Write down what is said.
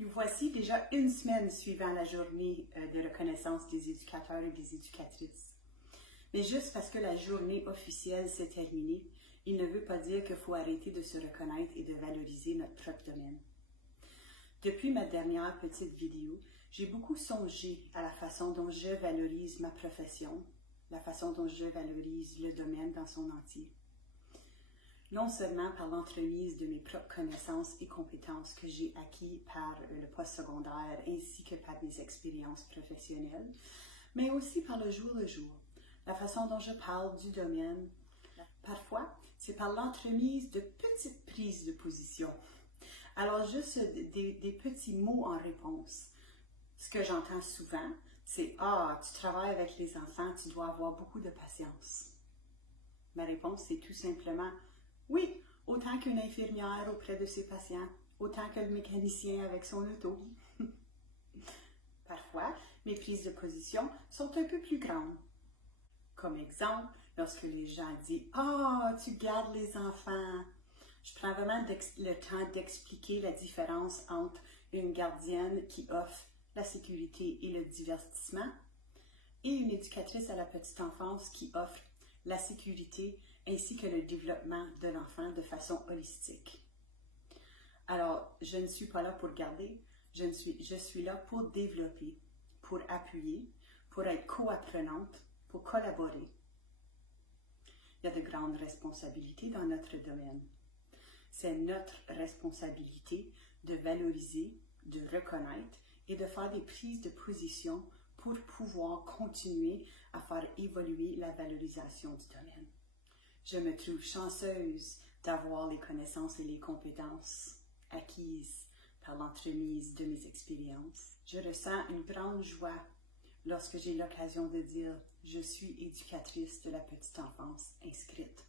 Nous voici déjà une semaine suivant la journée de reconnaissance des éducateurs et des éducatrices. Mais juste parce que la journée officielle s'est terminée, il ne veut pas dire qu'il faut arrêter de se reconnaître et de valoriser notre propre domaine. Depuis ma dernière petite vidéo, j'ai beaucoup songé à la façon dont je valorise ma profession, la façon dont je valorise le domaine dans son entier. Non seulement par l'entremise de mes propres connaissances et compétences que j'ai acquis par le postsecondaire ainsi que par mes expériences professionnelles, mais aussi par le jour, la façon dont je parle du domaine. Parfois, c'est par l'entremise de petites prises de position. Alors, juste des petits mots en réponse. Ce que j'entends souvent, c'est « Ah, tu travailles avec les enfants, tu dois avoir beaucoup de patience. » Ma réponse, c'est tout simplement « Oui, autant qu'une infirmière auprès de ses patients, autant que le mécanicien avec son auto. » Parfois, mes prises de position sont un peu plus grandes. Comme exemple, lorsque les gens disent « Ah, tu gardes les enfants », je prends vraiment le temps d'expliquer la différence entre une gardienne qui offre la sécurité et le divertissement et une éducatrice à la petite enfance qui offre la sécurité ainsi que le développement de l'enfant de façon holistique. Alors, je ne suis pas là pour garder, je suis là pour développer, pour appuyer, pour être co-apprenante, pour collaborer. Il y a de grandes responsabilités dans notre domaine. C'est notre responsabilité de valoriser, de reconnaître et de faire des prises de position pour pouvoir continuer à faire évoluer la valorisation du domaine. Je me trouve chanceuse d'avoir les connaissances et les compétences acquises par l'entremise de mes expériences. Je ressens une grande joie lorsque j'ai l'occasion de dire « Je suis éducatrice de la petite enfance inscrite ».